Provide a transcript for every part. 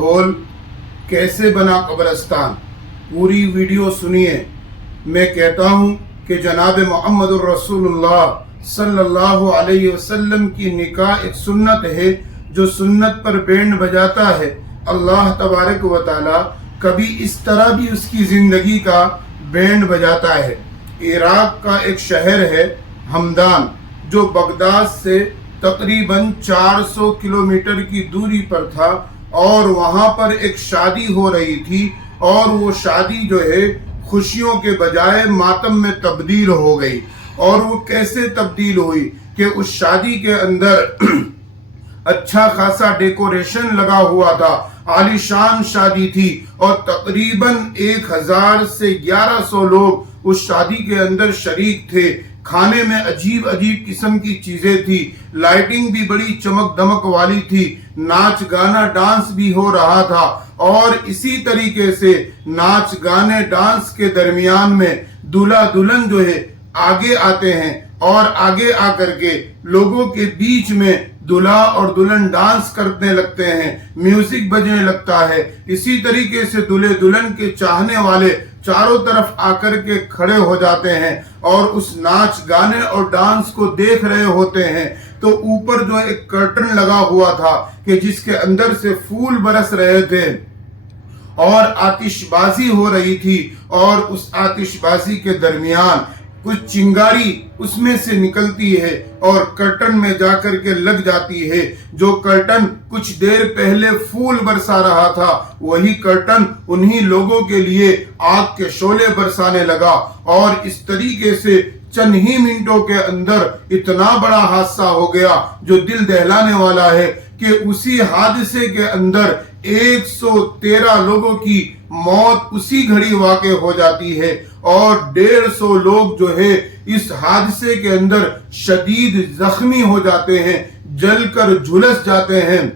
माहौल कैसे बना कब्रिस्तान, पूरी वीडियो सुनिए। मैं कहता हूँ कि जनाब मोहम्मद रसूलुल्लाह सल्लल्लाहु अलैहि वसल्लम की निकाह एक सुन्नत है। जो सुन्नत पर बैंड बजाता है, अल्लाह तबारक व तआला कभी इस तरह भी उसकी जिंदगी का बैंड बजाता है। इराक का एक शहर है हमदान, जो बगदाद से तकरीबन 400 किलोमीटर की दूरी पर था, और वहाँ पर एक शादी हो रही थी, और वो शादी जो है खुशियों के बजाय मातम में तब्दील हो गई। और वो कैसे तब्दील हुई कि उस शादी के अंदर अच्छा खासा डेकोरेशन लगा हुआ था, आलीशान शादी थी, और तकरीबन 1000 से 1100 लोग उस शादी के अंदर शरीक थे। खाने में अजीब अजीब किस्म की चीजें थी, लाइटिंग भी बड़ी चमक दमक वाली थी, नाच गाना डांस भी हो रहा था। और इसी तरीके से नाच गाने डांस के दरमियान में दूल्हा दुल्हन जो है आगे आते हैं, और आगे आकर के लोगों के बीच में दूल्हा और दुल्हन डांस करने लगते हैं, म्यूजिक बजने लगता है। इसी तरीके से दूल्हे दुल्हन के चाहने वाले चारों तरफ आकर के खड़े हो जाते हैं और उस नाच गाने और डांस को देख रहे होते हैं। तो ऊपर जो एक कर्टन लगा हुआ था कि जिसके अंदर से फूल बरस रहे थे और आतिशबाजी हो रही थी, और उस आतिशबाजी के दरमियान कुछ चिंगारी उसमें से निकलती है और कर्टन में जाकर के लग जाती है। जो कर्टन कुछ देर पहले फूल बरसा रहा था, वही कर्टन उन्हीं लोगों के लिए आग के शोले बरसाने लगा। और इस तरीके से चंद ही मिनटों के अंदर इतना बड़ा हादसा हो गया जो दिल दहलाने वाला है कि उसी हादसे के अंदर 113 लोगों की मौत उसी घड़ी वाक़ हो जाती है, और 150 लोग जो है इस हादसे के अंदर शदीद जख्मी हो जाते हैं, जलकर झुलस जाते हैं।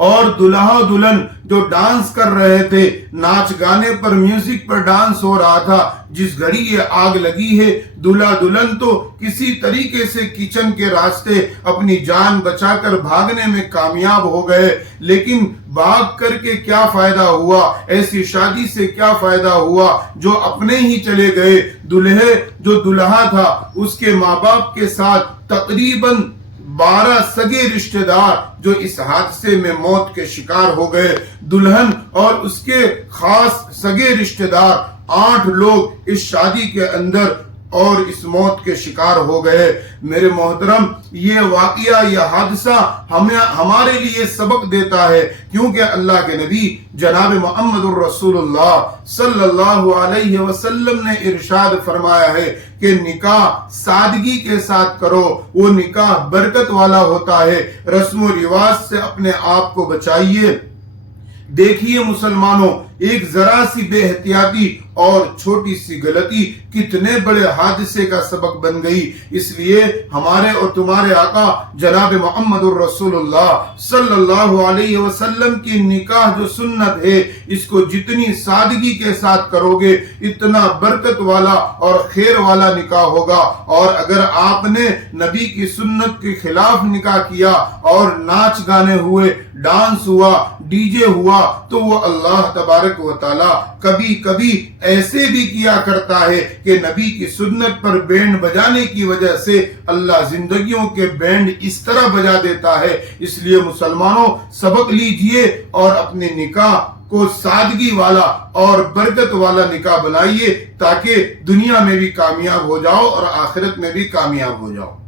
और दुल्हा दुल्हन जो डांस कर रहे थे, नाच गाने पर म्यूजिक पर डांस हो रहा था, जिस घड़ी ये आग लगी है, दूल्हा दुल्हन तो किसी तरीके से किचन के रास्ते अपनी जान बचाकर भागने में कामयाब हो गए। लेकिन भाग करके क्या फायदा हुआ, ऐसी शादी से क्या फायदा हुआ जो अपने ही चले गए। दूल्हे जो दुल्हा था उसके माँ बाप के साथ तकरीबन 12 सगे रिश्तेदार जो इस हादसे में मौत के शिकार हो गए। दुल्हन और उसके खास सगे रिश्तेदार 8 लोग इस शादी के अंदर और इस मौत के शिकार हो गए। मेरे मोहतरम, ये वाकया, ये हादसा हमारे लिए सबक देता है, क्योंकि अल्लाह के नबी जनाब मोहम्मद रसूलुल्लाह सल्लल्लाहु अलैहि वसल्लम ने इरशाद फरमाया है कि निकाह सादगी के साथ करो, वो निकाह बरकत वाला होता है। रस्म व रिवाज से अपने आप को बचाइए। देखिए मुसलमानों, एक जरा सी बेहतियाती और छोटी सी गलती कितने बड़े हादसे का सबक बन गई। इसलिए हमारे और तुम्हारे आका जनाब मोहम्मद रसूलुल्लाह सल्लल्लाहु अलैहि वसल्लम की निकाह जो सुन्नत है, इसको जितनी सादगी के साथ करोगे इतना बरकत वाला और खैर वाला निकाह होगा। और अगर आपने नबी की सुन्नत के खिलाफ निकाह किया और नाच गाने हुए, डांस हुआ, डीजे हुआ, तो वो अल्लाह तबारक व तआला कभी कभी ऐसे भी किया करता है कि नबी की सुन्नत पर बैंड बजाने की वजह से अल्लाह जिंदगियों के बैंड इस तरह बजा देता है। इसलिए मुसलमानों, सबक लीजिए और अपने निकाह को सादगी वाला और बरकत वाला निकाह बनाइए, ताकि दुनिया में भी कामयाब हो जाओ और आखिरत में भी कामयाब हो जाओ।